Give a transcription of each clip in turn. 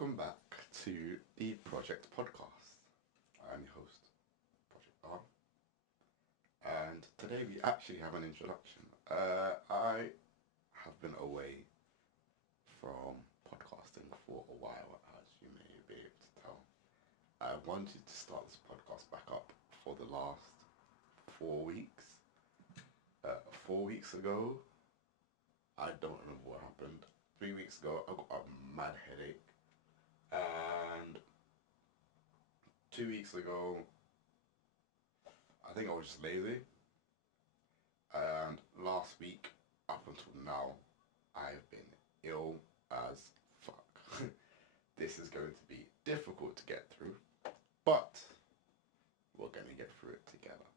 welcome back to the Project Podcast. I'm your host, Project R, and today we actually have an introduction. I have been away from podcasting for a while, as you may be able to tell. I wanted to start this podcast back up for the last 4 weeks. 4 weeks ago, I don't remember what happened. 3 weeks ago, I got a mad headache. And 2 weeks ago, I think I was just lazy. And last week, up until now, I've been ill as fuck. This is going to be difficult to get through, but we're going to get through it together.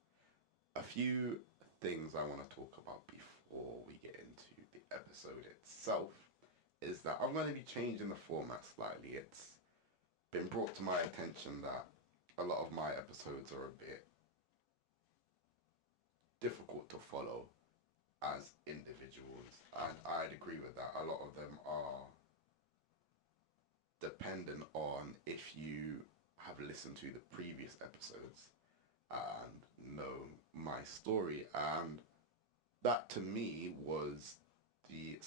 A few things I want to talk about before we get into the episode itself is that I'm going to be changing the format slightly. It's been brought to my attention that a lot of my episodes are a bit difficult to follow as individuals, and I'd agree with that. A lot of them are dependent on if you have listened to the previous episodes and know my story, and that to me was the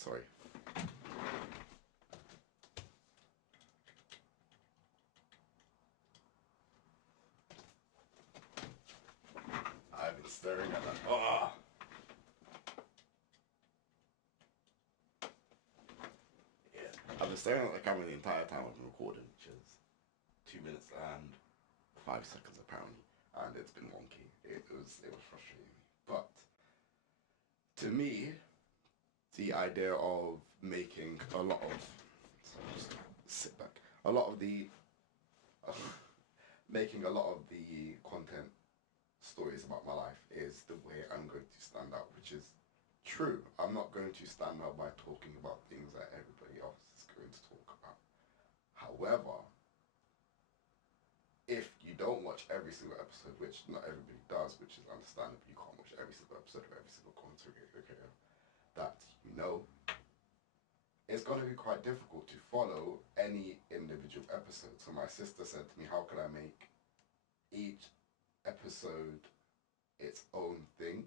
I've been staring at that. Oh! Yeah, I've been staring at the camera the entire time I've been recording, which is 2 minutes and 5 seconds apparently, and it's been wonky. It was frustrating me. But to me, the idea of making a lot of making a lot of the content stories about my life is the way I'm going to stand out, which is true. I'm not going to stand out by talking about things that everybody else is going to talk about. However, if you don't watch every single episode, which not everybody does, which is understandable, you can't watch every single episode of every single content creator that you know, it's going to be quite difficult to follow any individual episode. So my sister said to me, how can I make each episode its own thing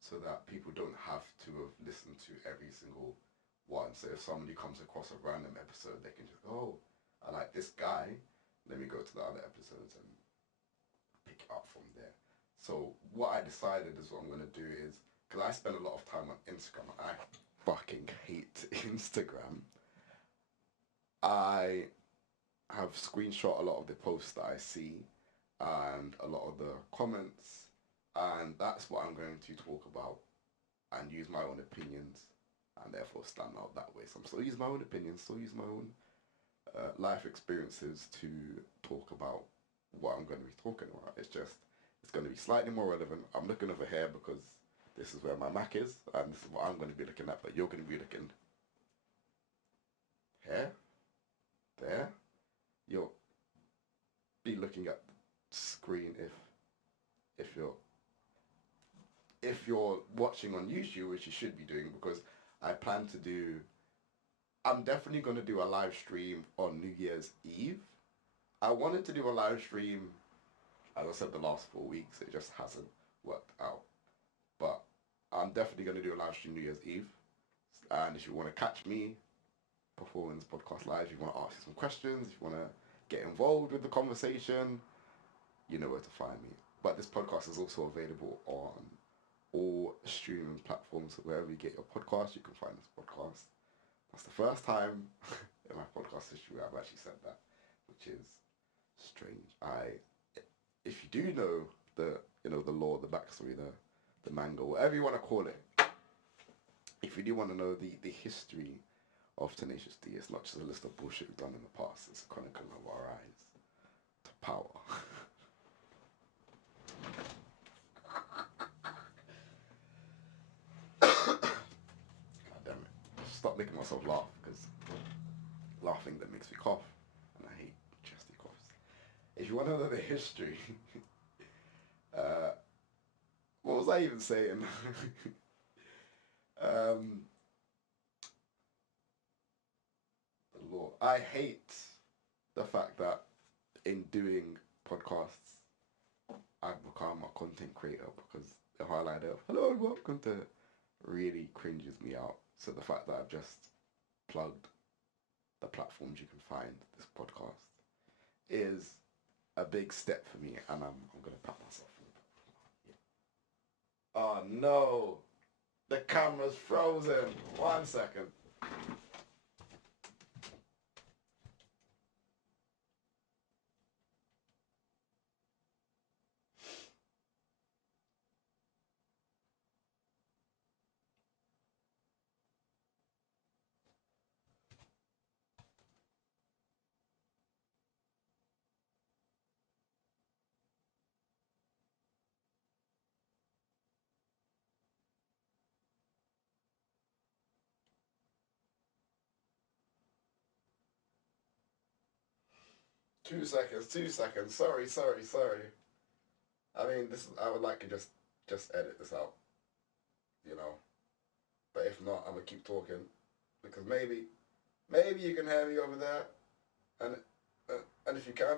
so that people don't have to have listened to every single one? So if somebody comes across a random episode, they can just go, oh, I like this guy, let me go to the other episodes and pick it up from there. So what I decided is what I'm going to do is, because I spend a lot of time on Instagram, I fucking hate Instagram. I have screenshot a lot of the posts that I see and a lot of the comments, and that's what I'm going to talk about and use my own opinions and therefore stand out that way. So I'm still using my own opinions, still use my own life experiences to talk about what I'm going to be talking about. It's going to be slightly more relevant. I'm looking over here because this is where my Mac is, and this is what I'm going to be looking at, but you're going to be looking here, there. You'll be looking at the screen if you're watching on YouTube, which you should be doing, because I'm definitely going to do a live stream on New Year's Eve. I wanted to do a live stream, as I said, the last 4 weeks. It just hasn't worked out. But I'm definitely going to do a live stream New Year's Eve. And if you want to catch me performing this podcast live, if you want to ask me some questions, if you want to get involved with the conversation, you know where to find me. But this podcast is also available on all streaming platforms. So wherever you get your podcast, you can find this podcast. That's the first time in my podcast history I've actually said that, which is strange. If you do know the lore, the backstory, the manga, whatever you want to call it, if you do want to know the history of Tenacious D, it's not just a list of bullshit we've done in the past, it's a chronicle of our rise to power. God damn it. Stop making myself laugh, because laughing that makes me cough, and I hate chesty coughs. If you want to know the history, what was I even saying? The law. I hate the fact that in doing podcasts, I've become a content creator because the highlight of hello and welcome to really cringes me out. So the fact that I've just plugged the platforms you can find this podcast is a big step for me, and I'm gonna pat myself. Oh no, the camera's frozen. 1 second. 2 seconds. 2 seconds. Sorry. I mean, I would like to just edit this out, you know. But if not, I'm gonna keep talking because maybe you can hear me over there, and if you can,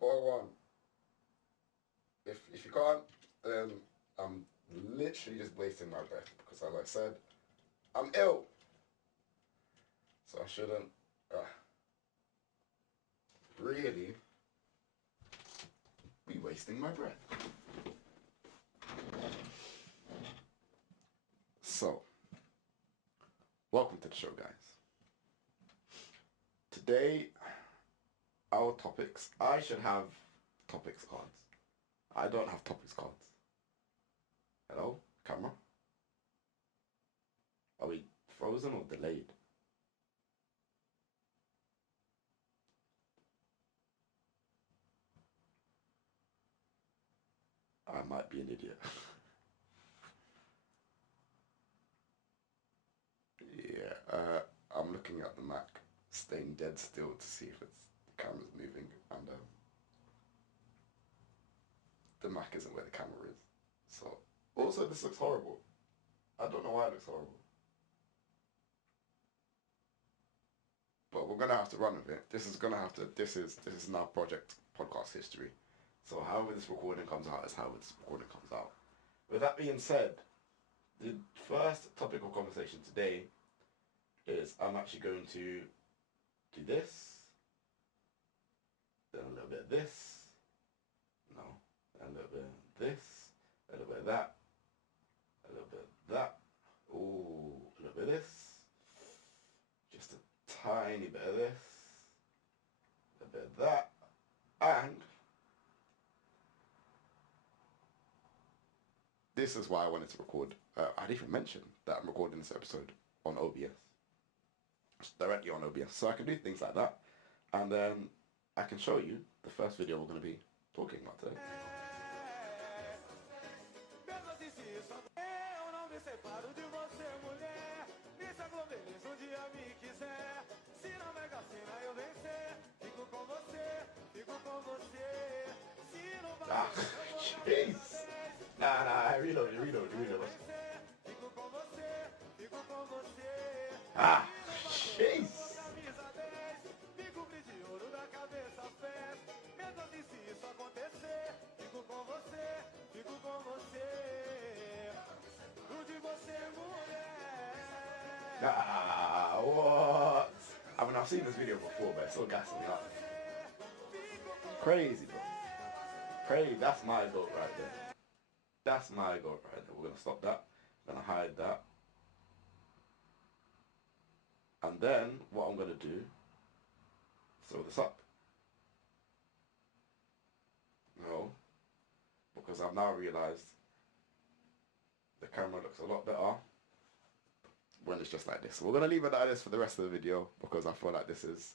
or one. If you can't, then I'm literally just wasting my breath because, as I said, I'm ill, so I shouldn't really be wasting my breath. So, welcome to the show, guys. Today, our topics, I should have topics cards. I don't have topics cards. Hello, camera? Are we frozen or delayed? I might be an idiot. Yeah, I'm looking at the Mac, staying dead still to see if the camera's moving, and the Mac isn't where the camera is. So, also this looks horrible. I don't know why it looks horrible. But we're gonna have to run with it. This is now project podcast history. So however this recording comes out is however this recording comes out. With that being said, the first topic of conversation today is I'm actually going to do this, then a little bit of this, no, a little bit of this, a little bit of that, a little bit of that, ooh, a little bit of this, just a tiny bit of this, a bit of that, and this is why I wanted to record. I didn't even mention that I'm recording this episode on OBS. It's directly on OBS. So I can do things like that. And then I can show you the first video we're going to be talking about today. Ah, jeez. Nah, reload. Ah, jeez. Ah, what? I mean, I've seen this video before, but it's still gassing me up. Crazy, bro. Crazy. That's my goat right there. That's my goat right there. We're going to stop that. I'm going to hide that. And then, what I'm going to do, throw this up. No. Because I've now realised the camera looks a lot better when it's just like this. So we're going to leave it like this for the rest of the video because I feel like this is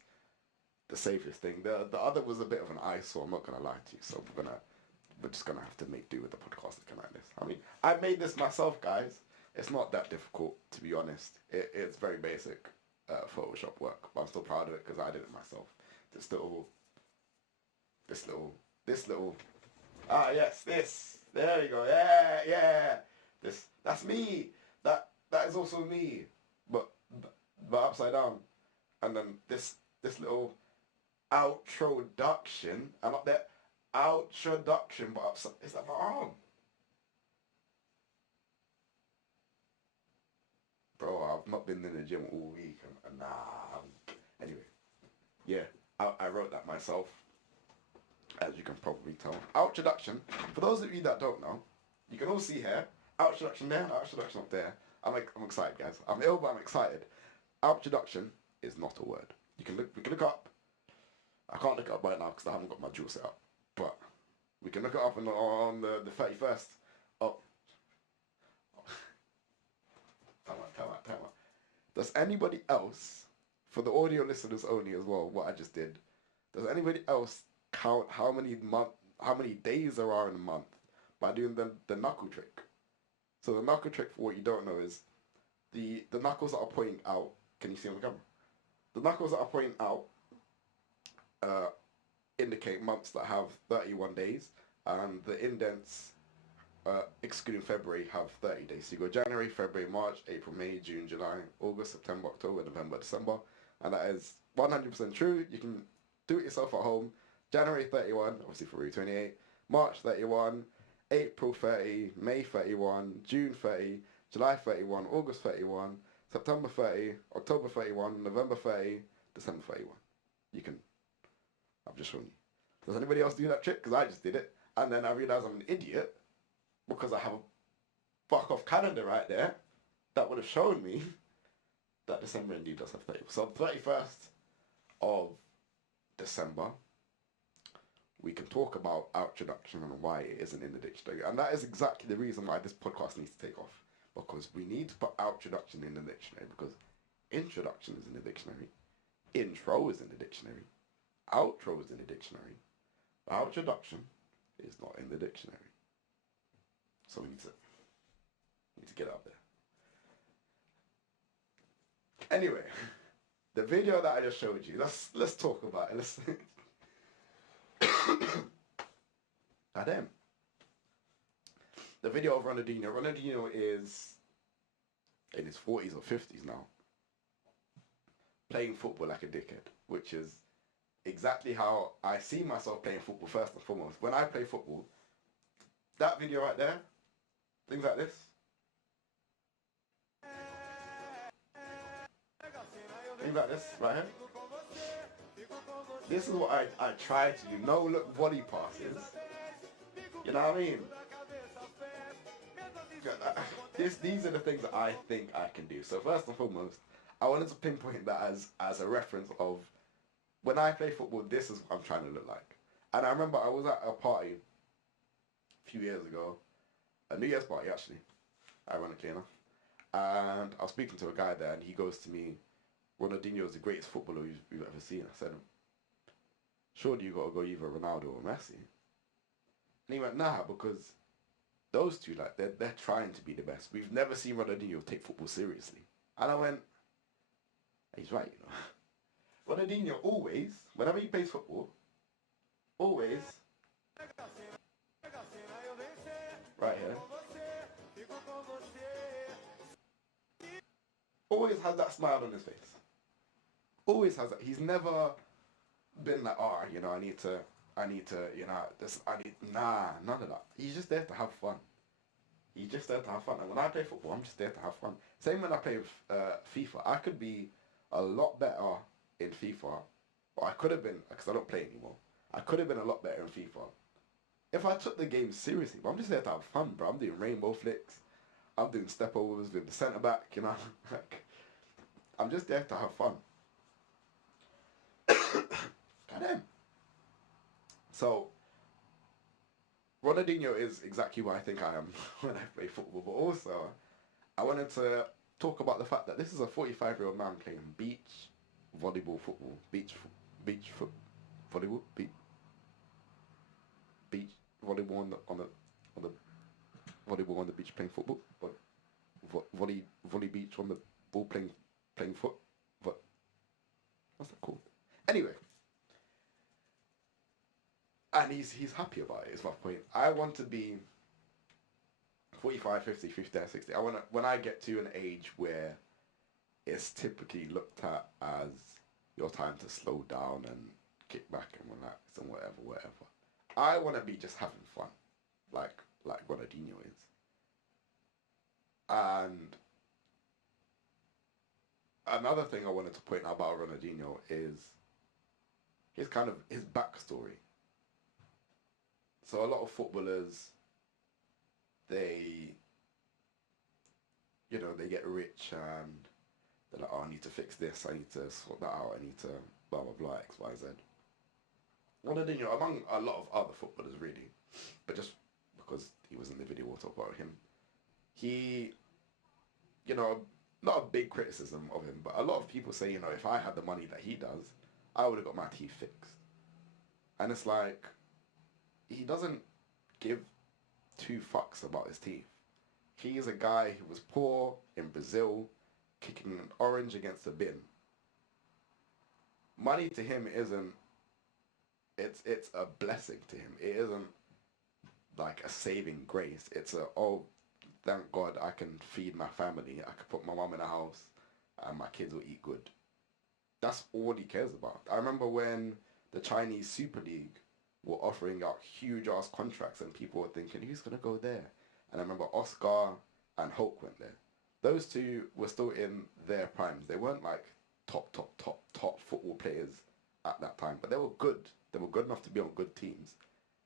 the safest thing. The other was a bit of an eyesore, I'm not going to lie to you. So we're just going to have to make do with the podcast looking like this. I mean, I made this myself, guys. It's not that difficult, to be honest. It's very basic Photoshop work, but I'm still proud of it because I did it myself. This little, yes, this. There you go. Yeah. That's me. That is also me, but upside down. And then this this little outroduction. I'm up there, outroduction, but it's like my arm. Bro, I've not been in the gym all week. And nah. Anyway, yeah, I wrote that myself, as you can probably tell. Outroduction. For those of you that don't know, you can all see here. Outroduction there, outroduction up there. I'm excited, guys. I'm ill, but I'm excited. Outroduction is not a word. We can look up. I can't look it up right now because I haven't got my jewel set up. But we can look it up on the 31st. Oh. Time out. Does anybody else, for the audio listeners only as well, what I just did, does anybody else count how many days there are in a month by doing the knuckle trick? So the knuckle trick, for what you don't know, is the knuckles that are pointing out. Can you see on the camera? The knuckles that are pointing out indicate months that have 31 days, and the indents, excluding February, have 30 days. So you go January, February, March, April, May, June, July, August, September, October, November, December. And that is 100% true. You can do it yourself at home. January 31, obviously February 28, March 31, April 30, May 31, June 30, July 31, August 31, September 30, October 31, November 30, December 31. You can, I've just shown you. Does anybody else do that trick? Because I just did it. And then I realised I'm an idiot because I have a fuck off calendar right there that would have shown me that December indeed does have 30. So 31st of December, we can talk about outroduction and why it isn't in the dictionary. And that is exactly the reason why this podcast needs to take off. Because we need to put outroduction in the dictionary, because introduction is in the dictionary, intro is in the dictionary, outro is in the dictionary, outroduction is not in the dictionary. So we need to get out there. Anyway, the video that I just showed you, let's talk about it. Let's goddamn. The video of Ronalidinho. Ronalidinho is in his 40s or 50s now, playing football like a dickhead, which is exactly how I see myself playing football first and foremost. When I play football, that video right there, things like this. Things like this, right here. This is what I try to do. No look body passes. You know what I mean? These are the things that I think I can do. So first and foremost, I wanted to pinpoint that as a reference of when I play football, this is what I'm trying to look like. And I remember I was at a party a few years ago, a New Year's party actually, ironically enough. And I was speaking to a guy there and he goes to me, Ronaldinho is the greatest footballer we've ever seen. I said, surely you got to go either Ronaldo or Messi. And he went, nah, because those two, like, they're trying to be the best. We've never seen Ronaldinho take football seriously. And I went, he's right, you know. Ronaldinho always, whenever he plays football, always, right here, always has that smile on his face. Always has that. He's never been like, oh, you know, I need to, you know, nah, none of that. He's just there to have fun. He's just there to have fun. And when I play football, I'm just there to have fun. Same when I play FIFA. I could be a lot better in FIFA, or I could have been, because I don't play anymore. I could have been a lot better in FIFA if I took the game seriously. But I'm just there to have fun, bro. I'm doing rainbow flicks. I'm doing step overs with the centre back, you know. I'm just there to have fun. Goddamn. So, Ronaldinho is exactly what I think I am when I play football. But also, I wanted to talk about the fact that this is a 45-year-old man playing beach volleyball football. Beach volleyball? Beach volleyball on the volleyball on the beach playing football. Volley beach on the ball playing foot. What's that called? Anyway. And he's happy about it, is my point. I want to be 45, 50, 59, 60. I want to, when I get to an age where it's typically looked at as your time to slow down and kick back and relax and whatever. I want to be just having fun, like Ronaldinho is. And another thing I wanted to point out about Ronaldinho is his backstory. So a lot of footballers, they, they get rich and they're like, oh, I need to fix this, I need to sort that out, I need to blah blah blah, X, Y, Z. Ronaldinho, among a lot of other footballers really, but just because he was in the video, we'll talk about him. He, not a big criticism of him, but a lot of people say, if I had the money that he does, I would have got my teeth fixed. And it's like, he doesn't give two fucks about his teeth. He is a guy who was poor in Brazil, kicking an orange against a bin. Money to him isn't, it's a blessing to him. It isn't like a saving grace. It's oh, thank God I can feed my family. I can put my mum in a house and my kids will eat good. That's all he cares about. I remember when the Chinese Super League were offering out huge ass contracts and people were thinking, who's going to go there? And I remember Oscar and Hulk went there. Those two were still in their primes. They weren't like top football players at that time, but they were good. They were good enough to be on good teams.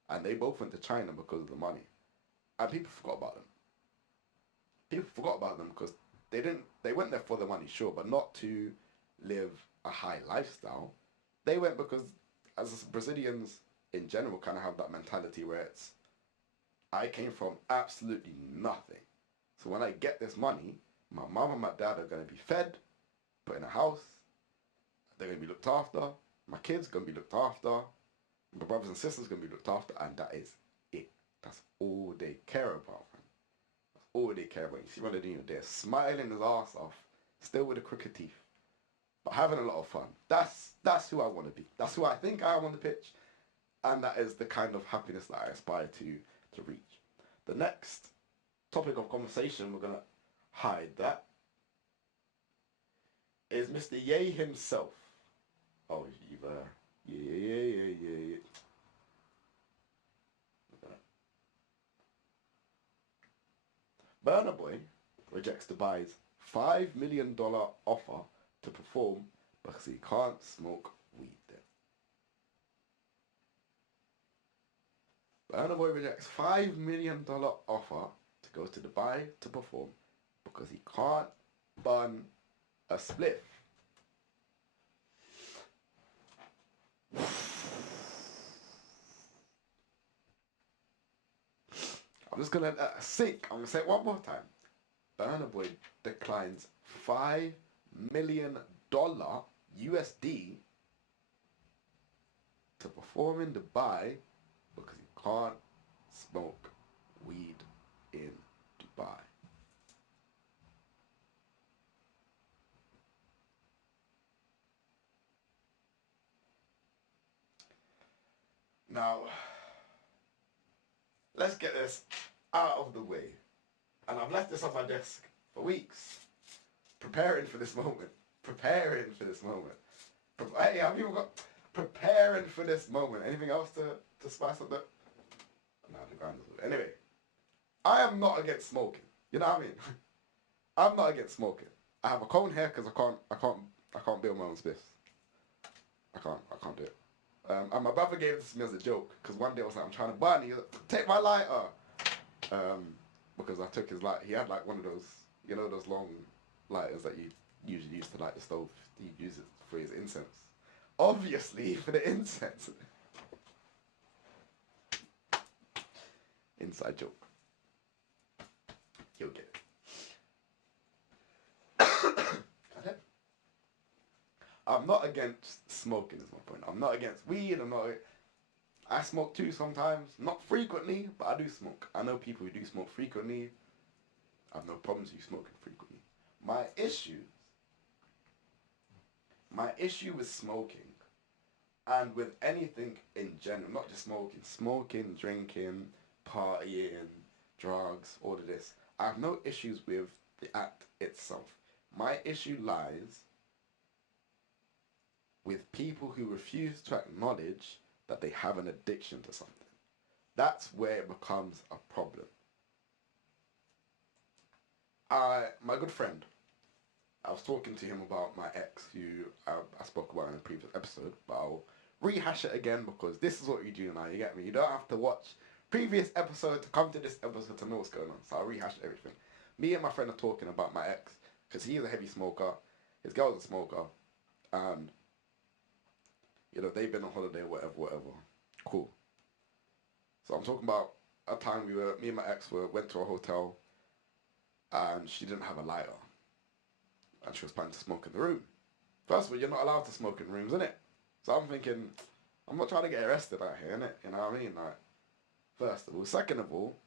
And they both went to China because of the money. And people forgot about them. People forgot about them because they went there for the money, sure, but not to live a high lifestyle. They went because, as Brazilians in general, kind of have that mentality where it's, I came from absolutely nothing. So when I get this money, my mum and my dad are going to be fed, put in a house, they're going to be looked after, my kids are going to be looked after, my brothers and sisters are going to be looked after, and that is it. That's all they care about, man. That's all they care about. You see Ronaldinho there, smiling his ass off, still with the crooked teeth, but having a lot of fun. That's who I want to be. That's who I think I am on the pitch, and that is the kind of happiness that I aspire to reach. The next topic of conversation, we're going to hide that, is Mr. Ye himself. Oh, you've, yeah. Burna Boy rejects Dubai's $5 million offer to perform because he can't smoke weed there. Burna Boy rejects $5 million offer to go to Dubai to perform because he can't burn a spliff. I'm just gonna sink. I'm gonna say it one more time. Burna Boy declines $5 million USD to perform in Dubai because he can't smoke weed in Dubai. Now, let's get this out of the way. And I've left this on my desk for weeks, preparing for this moment. Hey, I've even got preparing for this moment. Anything else to spice up that? No, the ground is. Anyway, I am not against smoking. You know what I mean? I'm not against smoking. I have a cone here because I can't build my own spliffs. I can't do it. And my brother gave this to me as a joke because one day I was like, I'm trying to burn. He was like, take my lighter. Because I took his light. He had like one of those, those long lighters that you usually use to light the stove. He used it for his incense. Obviously, for the incense. Inside joke. You'll get it. I'm not against smoking, is my point. I'm not against weed. I smoke too sometimes. Not frequently, but I do smoke. I know people who do smoke frequently. I have no problems with you smoking frequently. My issue with smoking, and with anything in general, not just smoking, drinking, partying, drugs, all of this. I have no issues with the act itself. My issue lies with people who refuse to acknowledge that they have an addiction to something. That's where it becomes a problem. My good friend, I was talking to him about my ex, who I spoke about in a previous episode, but I'll rehash it again because this is what you do now, you get me? You don't have to watch previous episode to come to this episode to know what's going on, so I'll rehash everything. Me and my friend are talking about my ex, because he's a heavy smoker, his girl's a smoker, and, you know, they've been on holiday, whatever. Cool. So I'm talking about a time me and my ex went to a hotel, and she didn't have a lighter. And she was planning to smoke in the room. First of all, you're not allowed to smoke in rooms, innit? So I'm thinking, I'm not trying to get arrested out here, innit? You know what I mean? Like, first of all. Second of all,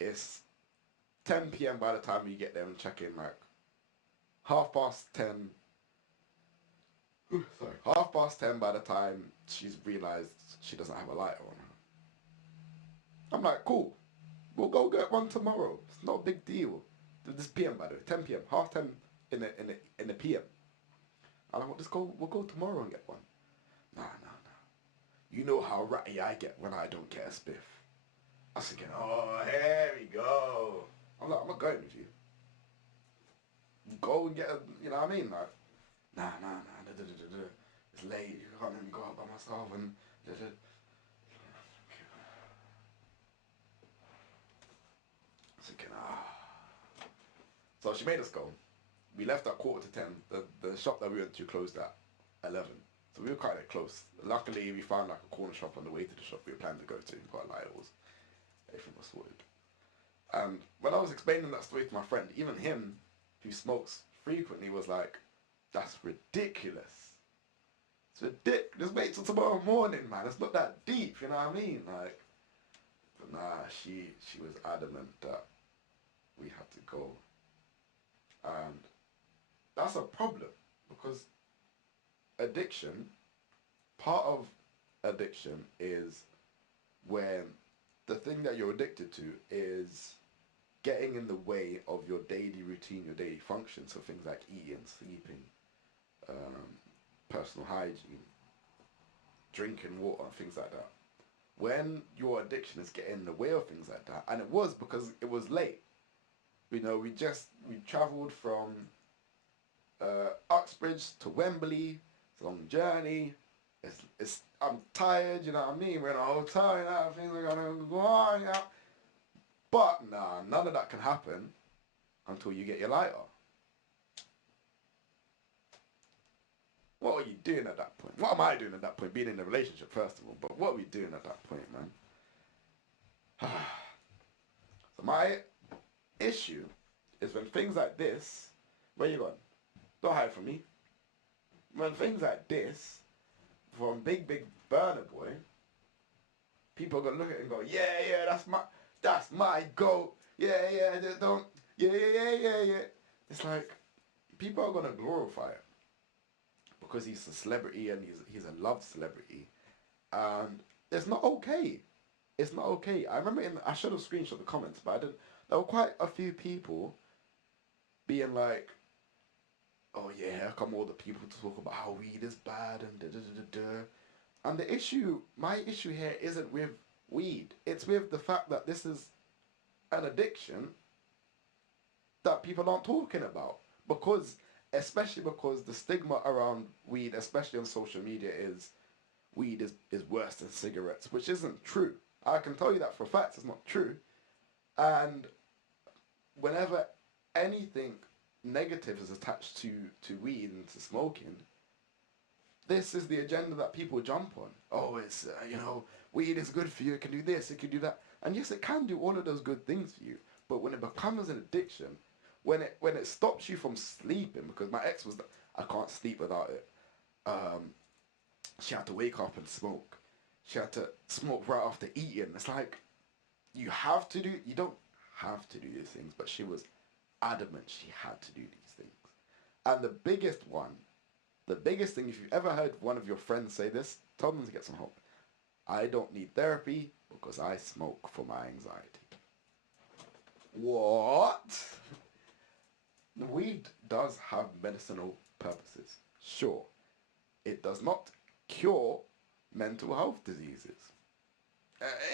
it's 10 p.m. by the time you get there and check in, like, 10:30. Sorry, 10:30 by the time she's realised she doesn't have a lighter on her. I'm like, cool. We'll go get one tomorrow. It's not a big deal. This PM, by the way, 10 p.m. 10:30 in the PM. And I'm like, we'll go tomorrow and get one. Nah. You know how ratty I get when I don't get a spiff. I was thinking, oh, here we go. I'm like, I'm not going with you. Go and get a, you know what I mean? Like, nah. It's late. You can't let me go out by myself and thinking, So she made us go. We left at 10:15. The shop that we went to closed at 11. So we were kind of close. Luckily, we found like a corner shop on the way to the shop we were planning to go to. Got lighters. Everything was sorted. And when I was explaining that story to my friend, even him, who smokes frequently, was like, that's ridiculous. It's ridiculous. Just wait till tomorrow morning, man. It's not that deep, you know what I mean? Like, but nah, she was adamant that we had to go. And that's a problem because part of addiction is when the thing that you're addicted to is getting in the way of your daily routine, your daily functions, so things like eating, sleeping, personal hygiene, drinking water, things like that. When your addiction is getting in the way of things like that, and it was because it was late. You know, we travelled from Uxbridge to Wembley. It's a long journey. I'm tired, you know what I mean? We're in a hotel, you know, things are gonna go on, you know. But nah, none of that can happen until you get your lighter. What are you doing at that point? What am I doing at that point? Being in a relationship, first of all. But what are we doing at that point, man? So my issue is when things like this, where you going? Don't hide from me. When things like this, from big Burna boy, people are gonna look at it and go, yeah, that's my goat. Yeah, don't, yeah. It's like, people are gonna glorify it because he's a celebrity and he's a loved celebrity, and it's not okay. It's not okay. I remember I should have screenshot the comments, but I didn't. There were quite a few people being like, oh yeah, how come all the people talk about how weed is bad and da. And my issue here isn't with weed. It's with the fact that this is an addiction that people aren't talking about. Especially because the stigma around weed, especially on social media, is weed is worse than cigarettes, which isn't true. I can tell you that for a fact it's not true. And whenever anything negative is attached to weed and to smoking, this is the agenda that people jump on. Oh, it's, weed is good for you, it can do this, it can do that. And yes, it can do all of those good things for you, but when it becomes an addiction, when it stops you from sleeping, because my ex was, I can't sleep without it. She had to wake up and smoke. She had to smoke right after eating. It's like, you don't have to do these things, but she was adamant she had to do these things. And the biggest thing, if you've ever heard one of your friends say this, tell them to get some help. I don't need therapy because I smoke for my anxiety. What? The weed does have medicinal purposes, sure. it does not cure mental health diseases.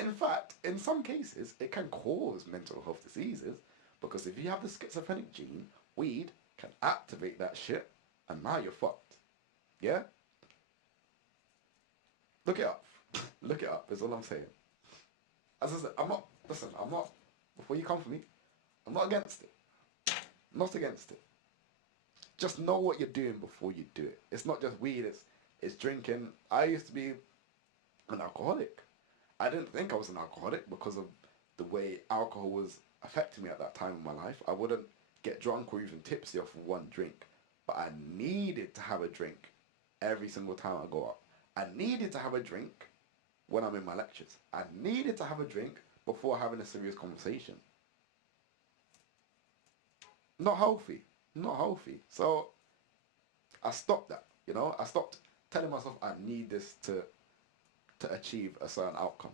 In fact, in some cases, it can cause mental health diseases because if you have the schizophrenic gene, weed can activate that shit and now you're fucked. Yeah? Look it up. Look it up, is all I'm saying. As I said, I'm not, before you come for me, I'm not against it. I'm not against it. Just know what you're doing before you do it. It's not just weed, it's drinking. I used to be an alcoholic. I didn't think I was an alcoholic because of the way alcohol was affecting me at that time in my life. I wouldn't get drunk or even tipsy off of one drink. But I needed to have a drink every single time I go out. I needed to have a drink when I'm in my lectures. I needed to have a drink before having a serious conversation. Not healthy. Not healthy. So I stopped that, you know. I stopped telling myself I need this to achieve a certain outcome.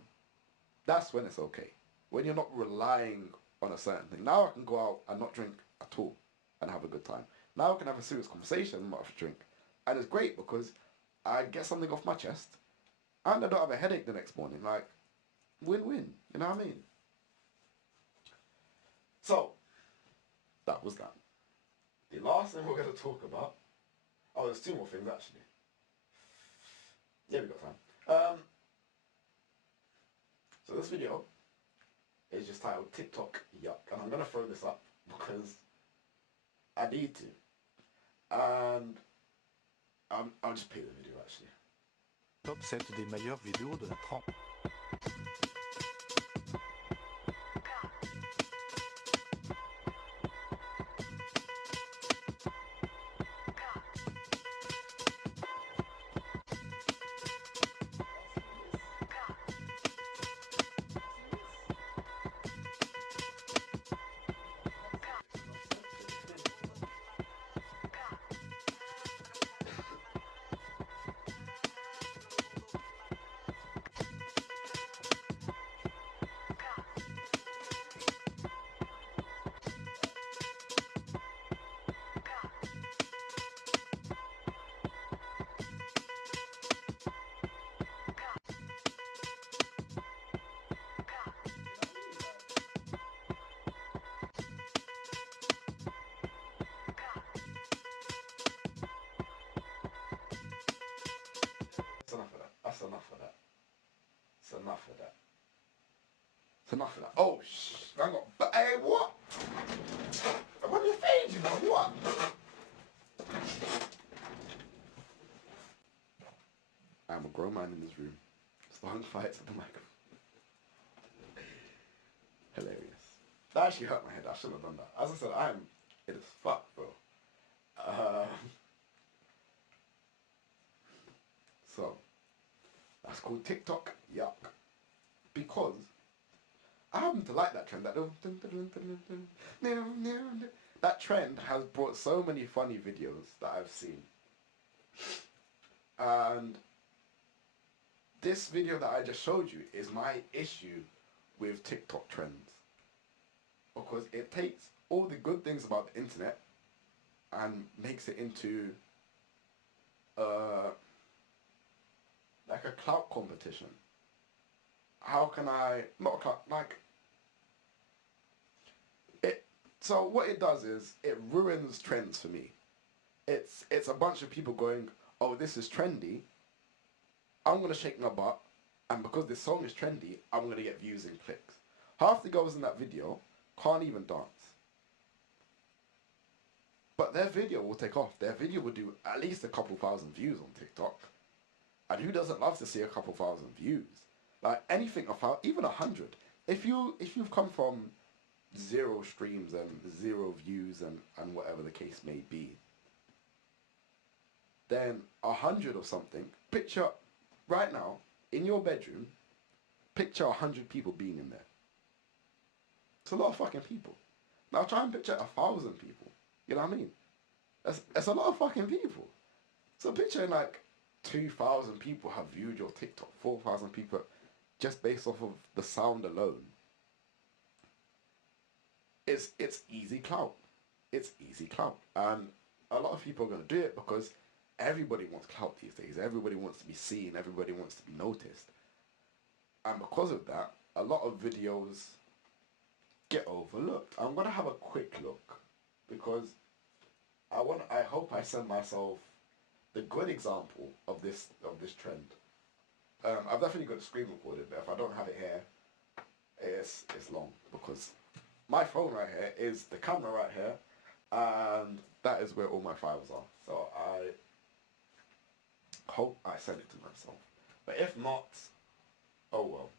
That's when it's okay. When you're not relying on a certain thing. Now I can go out and not drink at all and have a good time. Now I can have a serious conversation and not have a drink. And it's great because I get something off my chest and I don't have a headache the next morning. Like, win-win. You know what I mean? So, that was that. The last thing we're going to talk about... Oh, there's two more things actually. Yeah, we got time. So this video is just titled TikTok Yuck. And I'm going to throw this up because I need to. And I'll just play the video actually. Top 7 des meilleures vidéos de la trempe. That's enough of that. That's enough of that. It's enough of that. It's enough of that. Oh, hang on. But hey, what? I'm on your page, you know, what? I'm a grown man in this room. Starting fights at the microphone. Hilarious. That actually hurt my head. I shouldn't have done that. As I said, I'm it as fuck, bro. So, that's called TikTok Yuck. Because I happen to like that trend. That trend has brought so many funny videos that I've seen. And this video that I just showed you is my issue with TikTok trends. Because it takes all the good things about the internet and makes it into like a clout competition. How can I, not a clout, like, it, so what it does is, it ruins trends for me. It's a bunch of people going, oh, this is trendy, I'm going to shake my butt, and because this song is trendy, I'm going to get views and clicks. Half the girls in that video can't even dance. But their video will take off. Their video will do at least a couple thousand views on TikTok. And who doesn't love to see a couple thousand views? Like anything, even 100. If you've come from 0 streams and 0 views and whatever the case may be, then 100 or something, picture right now, in your bedroom, picture 100 people being in there. It's a lot of fucking people. Now try and picture 1,000 people. You know what I mean? That's a lot of fucking people. So picturing like 2,000 people have viewed your TikTok, 4,000 people, just based off of the sound alone. It's easy clout. It's easy clout. And a lot of people are going to do it because everybody wants clout these days. Everybody wants to be seen. Everybody wants to be noticed. And because of that, a lot of videos get overlooked. I'm gonna have a quick look because I hope I send myself the good example of this trend. I've definitely got the screen recorded, but if I don't have it here, it's long because my phone right here is the camera right here, and that is where all my files are. So I hope I send it to myself. But if not, oh well.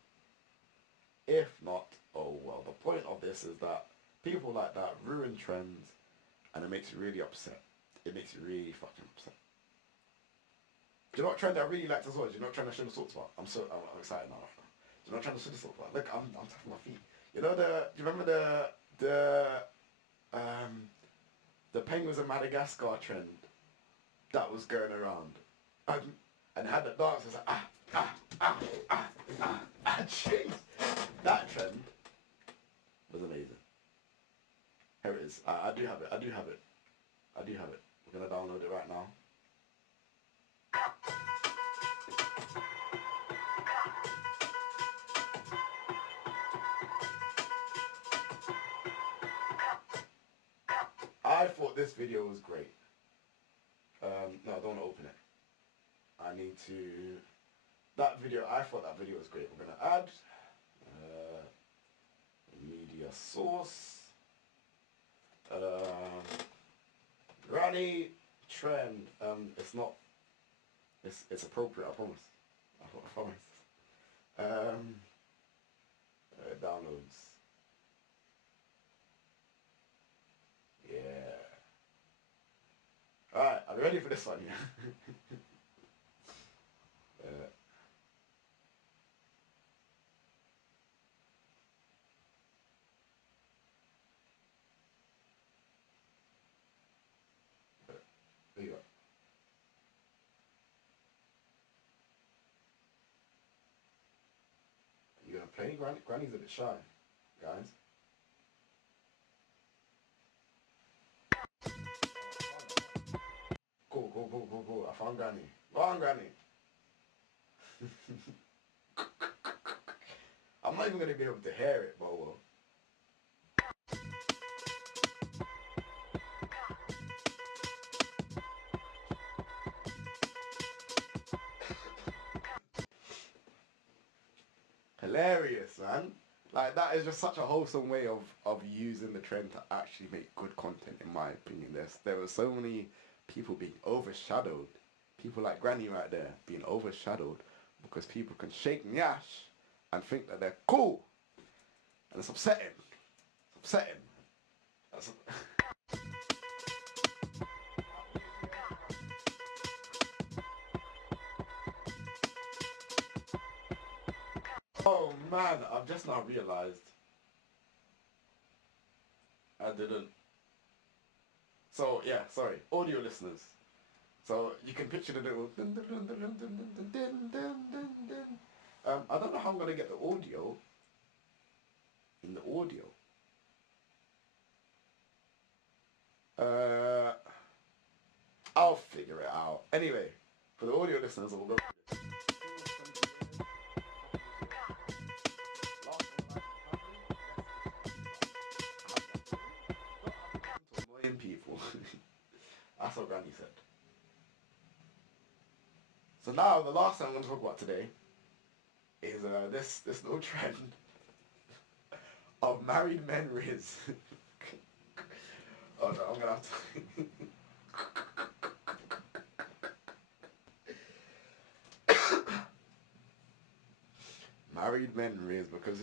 If not, oh well. The point of this is that people like that ruin trends, and it makes you really upset. It makes you really fucking upset. Do you know what trend I really liked as well? Do you know what trend I should have talked about? I'm excited now. Do you know what trend I should have talked about? Look, I'm tapping my feet. You know do you remember the penguins of Madagascar trend that was going around? And had the dancers like jeez. That trend was amazing. Here it is. I do have it. We're gonna download it right now. I thought this video was great. No, I don't want to open it. I need to... I thought that video was great. We're going to add media source. Granny trend. It's appropriate, I promise. I promise. Downloads. Yeah. Alright, are you ready for this one? Yeah. There you go. You gonna play? Granny's a bit shy, guys. Go. I found Granny. Go on, Granny. I'm not even going to be able to hear it, but well. Hilarious, man. Like, that is just such a wholesome way of using the trend to actually make good content, in my opinion. There were so many people being overshadowed. People like Granny right there being overshadowed because people can shake nyash and think that they're cool. And it's upsetting. It's upsetting. Oh man, I've just now realised I didn't. So yeah, sorry, audio listeners. So you can picture the little I don't know how I'm gonna get the audio in the audio. I'll figure it out. Anyway, for the audio listeners, we'll go. Annoying people. That's what Granny said. So now the last thing I'm going to talk about today is this little trend of married men riz. Oh no, I'm gonna have to. Married men riz because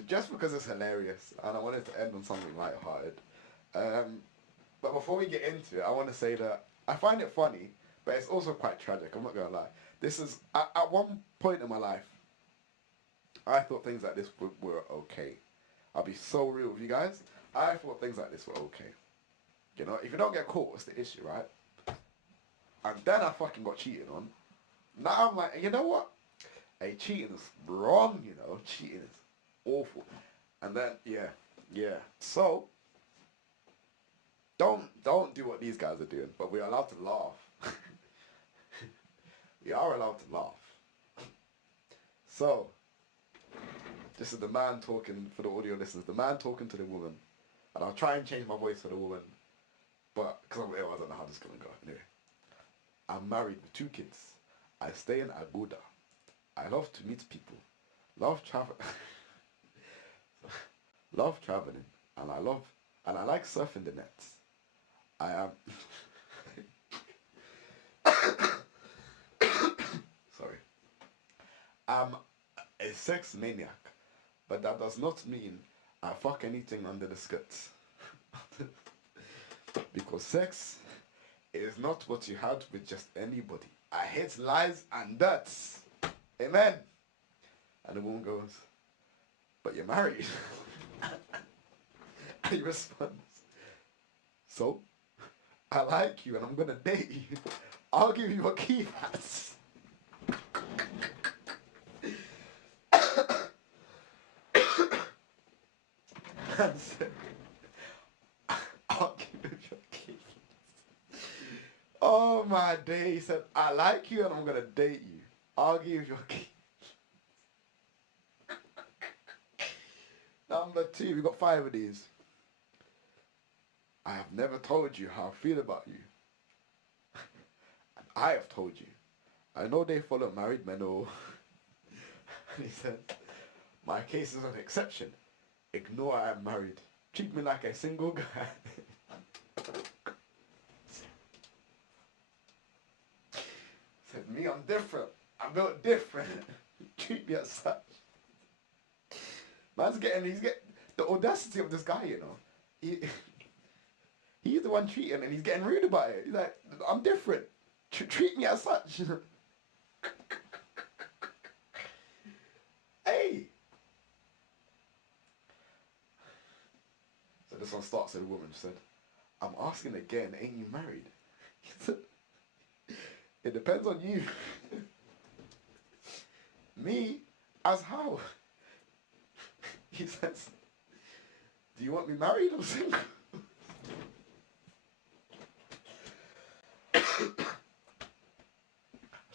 it's hilarious and I wanted to end on something lighthearted. But before we get into it, I want to say that I find it funny, but it's also quite tragic. I'm not gonna lie. This is at one point in my life, I thought things like this were okay. I'll be so real with you guys. I thought things like this were okay. You know, if you don't get caught, what's the issue, right? And then I fucking got cheated on. Now I'm like, you know what? Hey, cheating is wrong, you know. Cheating is awful. And then, yeah. So, don't do what these guys are doing, but we're allowed to laugh. we are allowed to laugh. So, this is the man talking, for the audio listeners, the man talking to the woman. And I'll try and change my voice for the woman, but, because I don't know how this is going to go. Anyway, I'm married with 2 kids. I stay in Aguda. I love to meet people. Love love traveling. And I like surfing the nets. I am... Sorry. I'm a sex maniac, but that does not mean I fuck anything under the skirts. Because sex is not what you had with just anybody. I hate lies and dirts. Amen. And the woman goes, but you're married. And he responds, so, I like you and I'm gonna date you. I'll give you a key pass. And said, I'll give you a key pass. Oh my day, he said, I like you and I'm gonna date you. I'll give you a key. Number 2, we got 5 of these. I have never told you how I feel about you. And I have told you. I know they follow married men or... And he said, my case is an exception. Ignore I am married. Treat me like a single guy. Said, me, I'm different. I'm built different. Treat me as such. He's getting the audacity of this guy, you know. He's the one treating and he's getting rude about it. He's like, I'm different. Treat me as such. Hey. So this one starts with a woman. She said, I'm asking again, ain't you married? He said, it depends on you. Me? As how? He says, do you want me married or single? I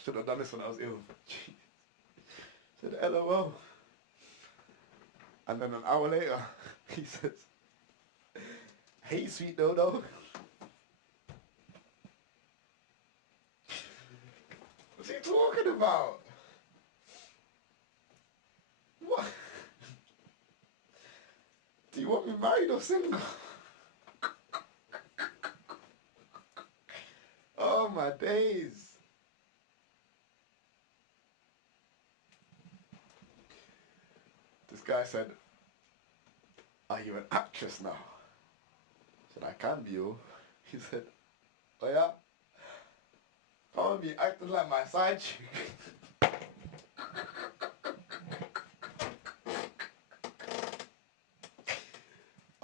should have done this when I was ill. Jeez. Said, LOL. And then an hour later, he says, hey, sweet dodo. What's he talking about? What? Do you want me married or single? Oh my days. This guy said, are you an actress now? I said, I can be, oh. He said, oh yeah? Come on, be acting like my side chick.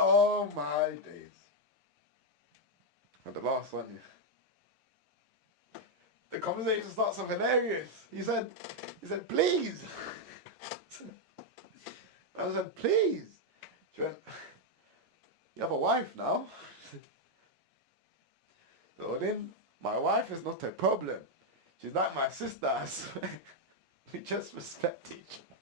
Oh my days. And the last one, the conversation starts off hilarious. He said, please. I said, please. She went, you have a wife now? So then, my wife is not a problem. She's like my sister, I swear. We just respect each other.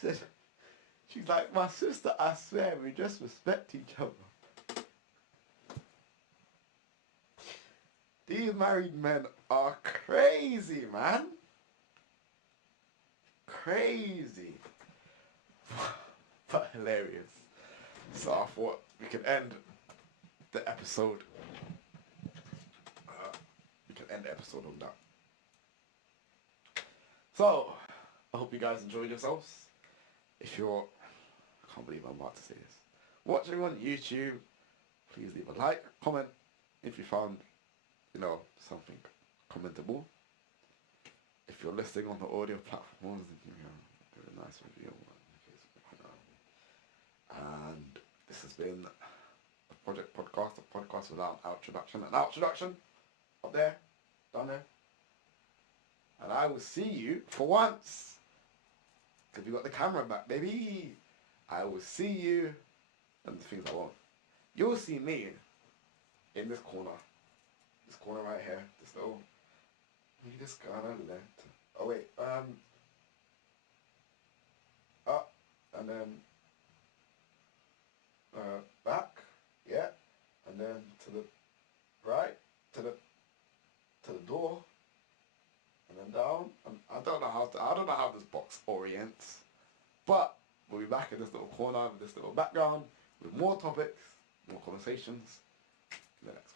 She said, she's like my sister, I swear, we just respect each other. These married men are crazy, man. Crazy. But hilarious. So I thought we could end the episode. On that. So, I hope you guys enjoyed yourselves. If you're, I can't believe I'm about to say this, watching on YouTube, please leave a like, comment if you found, something commentable. If you're listening on the audio platforms, then give a nice review. And this has been the Project Podcast, a podcast without an introduction. An introduction up there, down there. And I will see you, for once, Because we got the camera back, baby. I will see you, and the things I won't. You'll see me in this corner. This corner right here. This little, maybe this guy on the left. Oh wait, up, and then back, yeah, and then to the right, to the door, and then down. And I don't know how this box orients, but we'll be back in this little corner with this little background with more topics, more conversations in the next one.